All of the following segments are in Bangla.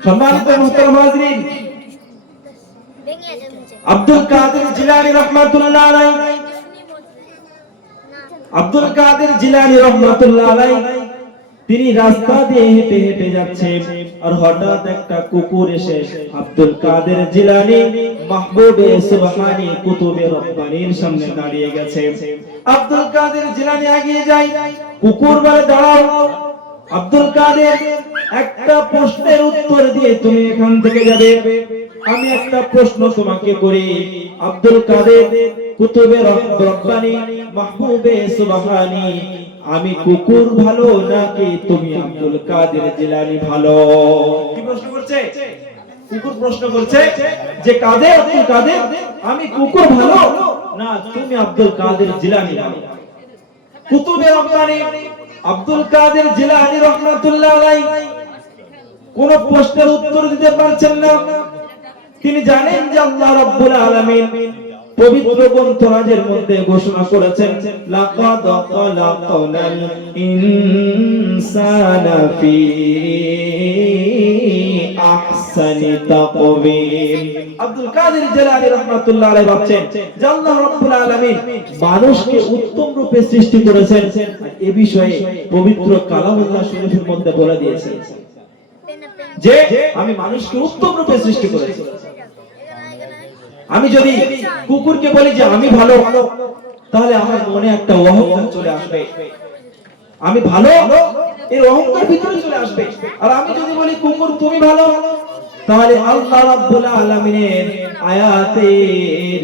সম্মানিত মুহতারাম হাজরিন আব্দুল কাদের জিলানী রহমাতুল্লাহ আলাইহি আব্দুল কাদের জিলানী রহমাতুল্লাহ আলাইহি তিনি রাস্তা দিয়ে হেঁটে হেঁটে যাচ্ছে আর হঠাৎ একটা কুকুর এসে আব্দুল কাদের জিলানী মাহবুবে সুবহানি কুতুবে রব্বানির সামনে দাঁড়িয়ে গেছে আব্দুল কাদের জিলানী এগিয়ে যায় কুকুর বলে দাঁড়াও আব্দুল কাদের, একটা প্রশ্নের উত্তর দিয়ে তুমি এখান থেকে যাবে। আমি একটা প্রশ্ন তোমাকে করি। আব্দুল কাদের, কুতুবে রব্বানি, মাহবুবে সুবহানি, আমি কুকুর ভালো নাকি তুমি আব্দুল কাদের জিলানি ভালো? কি প্রশ্ন করছে? কুকুর প্রশ্ন করছে যে কাদের, আব্দুল কাদের, আমি কুকুর ভালো না তুমি আব্দুল কাদের জিলানি ভালো? কুতুবে রব্বানি আব্দুল কাদের জিলানি রহমাতুল্লাহ আলাই কোন প্রশ্নের উত্তর দিতে পারছেন না। তিনি জানেন যে আল্লাহ রাব্বুল আলামিন পবিত্র গ্রন্থ রাজের মধ্যে ঘোষণা করেছেন, লাকাদ খালাকানাল ইনসানা ফি বলে আমি আমি যদি কুকুরকে বলি যে আমি ভালো, তাহলে আমার মনে একটা অহংকার চলে আসবে। আমি ভালো, এর অহংকার ভিতরে চলে আসবে। আর আমি যদি বলি, কুকুর, তুমি ভালো, তাহলে আল্লাহ রাব্বুল আলামিনের আয়াতের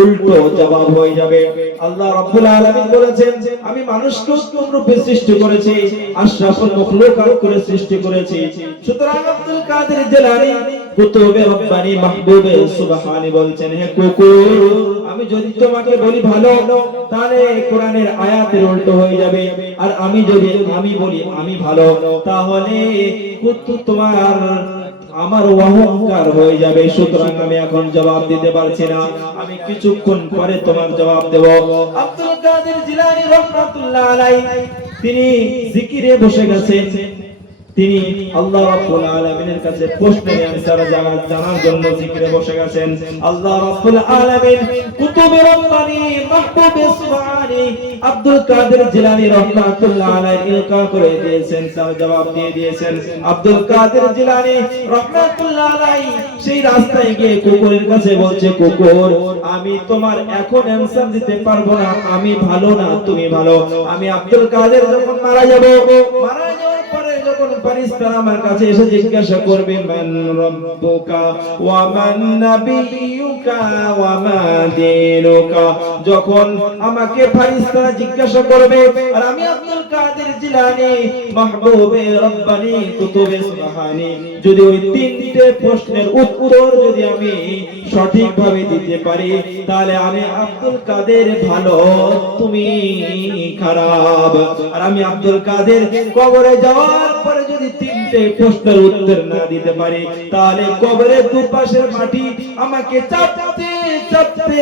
উল্টো জবাব হয়ে যাবে। আল্লাহ রাব্বুল আলামিন বলেছেন, আমি মানুষকে উত্তম রূপে সৃষ্টি করেছি, আশরাফুল মাখলুকাত করে সৃষ্টি করেছি। সুতরাং আব্দুল কাদের জিলানী কুতুবে রব্বানি মাহবুবে সুবহানি বলছেন, হে কুকুর আমি যদি তোমাকে বলি ভালো, তাহলে কোরআনের আয়াতের উল্টো হয়ে যাবে। আর আমি যদি আমি বলি আমি ভালো, তাহলে কুত্তু তোমার, আমার অহংকার হয়ে যাবে। সুতরাং আমি এখন জবাব দিতে পারছি না। আমি কিছুক্ষণ পরে তোমার জবাব দেব। আব্দুল কাদের জিলানী রাহমাতুল্লাহ আলাইহি, তিনি জিকিরে বসে গেছেন। তিনি আল্লাহ রাব্বুল আলামিনের কাছে প্রশ্নের অ্যানসার জানার জানার জন্য জিকিরে বসে গেছেন। আল্লাহ রাব্বুল আলামিন কুতুবে রব্বানি মাহবুবে সুবহানি আব্দুল কাদের জিলানী রাহমাতুল্লাহ আলাইহি ইলকা করে দিয়েছেন, তার জবাব দিয়ে দিয়েছেন। আব্দুল কাদের জিলানী রাহমাতুল্লাহ আলাইহি, সেই রাস্তায় গিয়ে কুকুরের কাছে বলছে, কুকুর, আমি তোমার এখন অ্যানসার দিতে পারব না, আমি ভালো না, তুমি ভালো। আমি আব্দুল কাদের যখন মারা যাব, মারা যখন ফেরেশতা কাছে এসে জিজ্ঞাসা করবে, মান রাব্বুকা ওয়া মান নাবিয়ুকা ওয়া মা দীনুকা? যখন আমাকে ফেরেশতারা জিজ্ঞাসা করবে, আর আমি আব্দুল কাদের জিলানী? মাহবুবে রব্বানি কুতুবে সুবহানি। যদি ওই তিনটে প্রশ্নের উত্তর যদি আমি সঠিকভাবে দিতে পারি, তাহলে আমি আব্দুল কাদের ভালো, তুমি খারাপ। আর আমি আব্দুল কাদের কবরে যাওয়ার তিনটে প্রশ্নের উত্তর না দিতে পারি, তাহলে কবরের দুপাশের মাটি আমাকে চাপতে চাপতে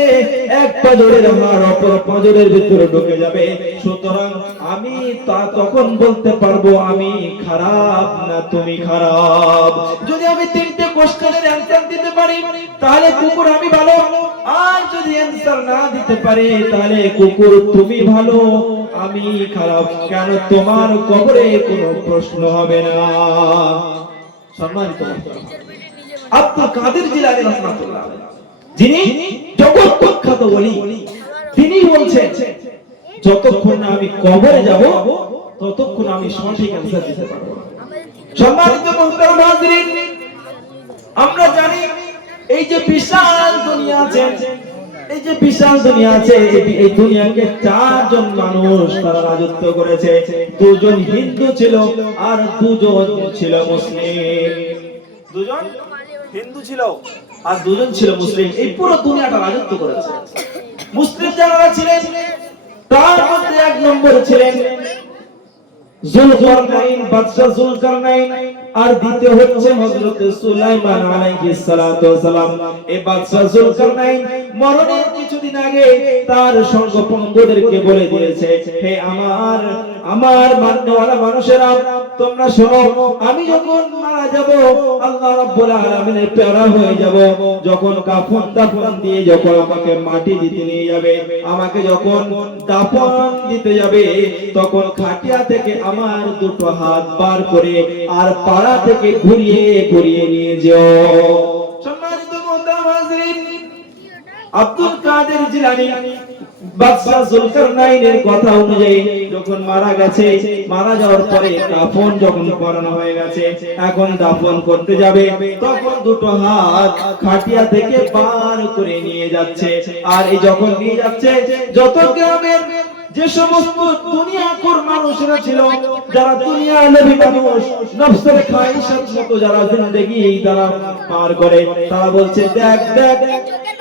এক পাজরের আমার অপর পাজরের ভিতরে ঢুকে যাবে। সুতরাং আমি তা তখন বলতে পারব, আমি খারাপ না তুমি খারাপ। যদি আমি তিনটে কোশ্চেনের অ্যানসার দিতে পারি, তাহলে কুকুর আমি ভালো। আর যদি অ্যানসার না দিতে পারি, তাহলে কুকুর তুমি ভালো। আমি খারাপ কেন? তোমার কবরে কোনো প্রশ্ন হবে না। সম্মানিত আব্দুল কাদের জিলানী রহমাতুল্লাহ যিনি জগৎ প্রখ্যাত বলি তিনি বলছেন, যতক্ষণ না আমি কবরে যাব, ততক্ষণ আমি সঠিক অ্যানসার দিতে পারব সম্মানিত আমরা জানি এই যে বিশাল দুনিয়া আছে এই যে বিশাল দুনিয়া আছে এই- দুনিয়াকে চারজন মানুষ তারা রাজত্ব করেছে। দুজন হিন্দু ছিল আর দুজন ছিল মুসলিম। দুজন হিন্দু ছিল আর দুজন ছিল মুসলিম। এই পুরো দুনিয়াটা রাজত্ব করেছে। মুসলিম যারা ছিলেন তার মধ্যে এক নম্বর ছিলেন জুলকারনাইন বাদশা জুলকারনাইন আর দ্বিতীয় হচ্ছে হযরত সুলাইমান আলাইহিস সালাতু ওয়াসালাম এই বাদশা জুলকারনাইন মরণের কিছুদিন আগে তার সঙ্গ বন্ধুদেরকে বলে দিয়েছে, হে আমার আমার মান্যওয়ালা মানুষেরা তোমরা শোনো, আমি যখন মারা যাব, আল্লাহ রাব্বুল আলামিনের প্যারা হয়ে যাব। যখন কাফন দাফন দিয়ে যখন আমাকে মাটি দিতে নিয়ে যাবে, আমাকে যখন দাফন দিতে যাবে, তখন খাটিয়া থেকে আমার দুটো হাত বার করে আর পাড়া থেকে ঘুরিয়ে ঘুরিয়ে নিয়ে যাও। সম্মানিত হাজরিন আব্দুল কাদের জিলানী বাদশাহ জুলকারনাইনের কথা অনুযায়ী যখন মারা গেছে, মারা যাওয়ার পরে দাফন যখন করানো হয়ে গেছে, এখন দাফন করতে যাবে, তখন দুটো হাত খাটিয়া থেকে বার করে নিয়ে যাচ্ছে। আর এই যখন নিয়ে যাচ্ছে, যত গ্রামের যে সমস্ত দুনিয়াকুর মানুষরা ছিল, যারা দুনিয়া নবী মানুষ, নফসের মতো যারা তারা পার করে, তারা বলছে, দেখ দেখ,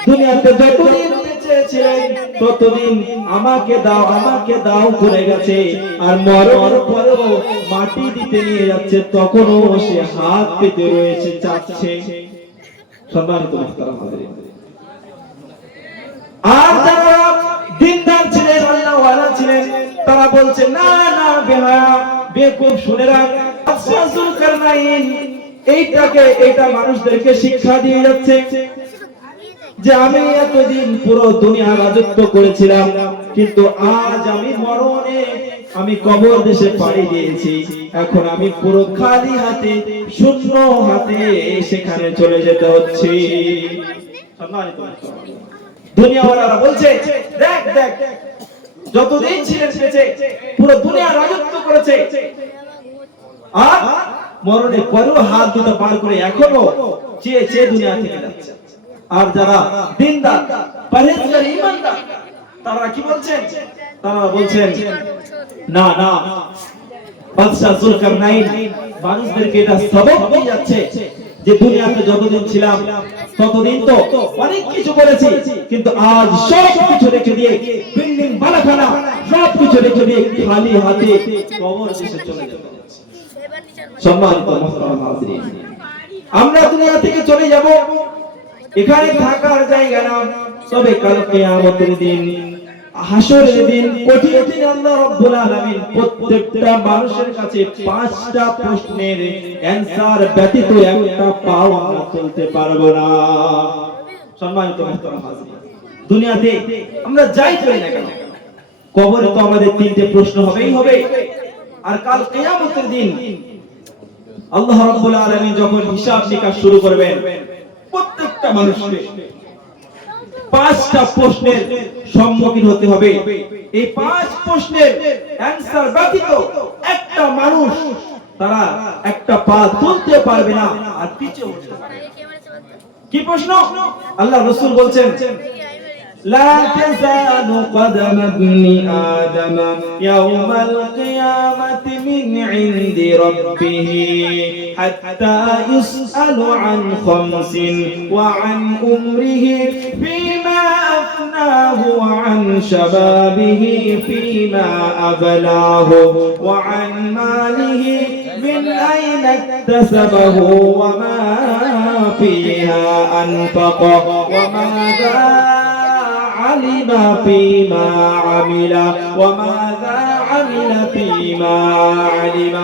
দুনিয়াতে যতদিন বেঁচে ছিলেন ততদিন আমাকে দাও আমাকে দাও করে গেছে। আর মরণ পরেও মাটি দিতে নিয়ে যাচ্ছে, তখনও সে হাত পেতে রয়েছে, চাচ্ছে। সম্মানিত হাজিরিন। আর যারা দিনদার ছিলেন, আল্লাহওয়ালা ছিলেন, তারা বলছে, না না, বেহায়া, বেকুব, শুনে রাখ। এইটাকে এটা মানুষদেরকে শিক্ষা দিয়ে যাচ্ছে। যে আমি এতদিন পুরো দুনিয়া রাজত্ব করেছিলাম, কিন্তু আজ আমি মরণে আমি কবর দেশে পাড়ি দিয়েছি। এখন আমি পুরো খালি হাতে, শূন্য হাতে সেখানে চলে যেতে হচ্ছে। দুনিয়াওয়ালারা বলছে, দেখ দেখ, যতদিন ছিলেন বেঁচে, পুরো দুনিয়া রাজত্ব করেছে। আর মরণে পরেও হাত দুটো পার করে এখনও চেয়ে চেয়ে দুনিয়া থেকে যাচ্ছে? আর যারা দিনদার পরহেজগার ইমানদার তারা কি বলছেন? তারা বলছেন, না না, বাদশাহ জুলকারনাইন মানুষদেরকে এটা সবক দিয়ে যাচ্ছে যে দুনিয়াতে যতদিন ছিলাম, ততদিন তো অনেক কিছু করেছি, কিন্তু আজ সব কিছু রেখে দিয়ে বিল্ডিং, বালাখানা সব কিছু রেখে দিয়ে খালি হাতে কবর দেশে চলে যেতে সম্মানিত আমরা দুনিয়া থেকে চলে যাব এখানে থাকার জায়গা না। তবে কাল কিয়ামতের দিন দুনিয়াতে আমরা যাই করি না কেন? তো আমাদের তিনটে প্রশ্ন হবেই হবে। আর কাল কিয়ামতের দিন আল্লাহ রাব্বুল আলামিন যখন হিসাব নিকাশ শুরু করবেন প্রত্যেকটা মানুষকে পাঁচটা প্রশ্নের সম্মুখীন হতে হবে এই পাঁচ প্রশ্নের অ্যান্সার ব্যতীত একটা মানুষ তারা একটা পা তুলতে পারবে না আর পিছিয়ে। কি প্রশ্ন আল্লাহ রসুল বলছেন لا تزال قدم ابن آدم يوم القيامة من عند ربه. حتى يسأل عن خمس وعن أمره فيما أفناه وعن شبابه فيما أبلاه وعن ماله من أين اكتسبه وما فيها أنفق وماذا علم فيما عمل وماذا عمل فيما علم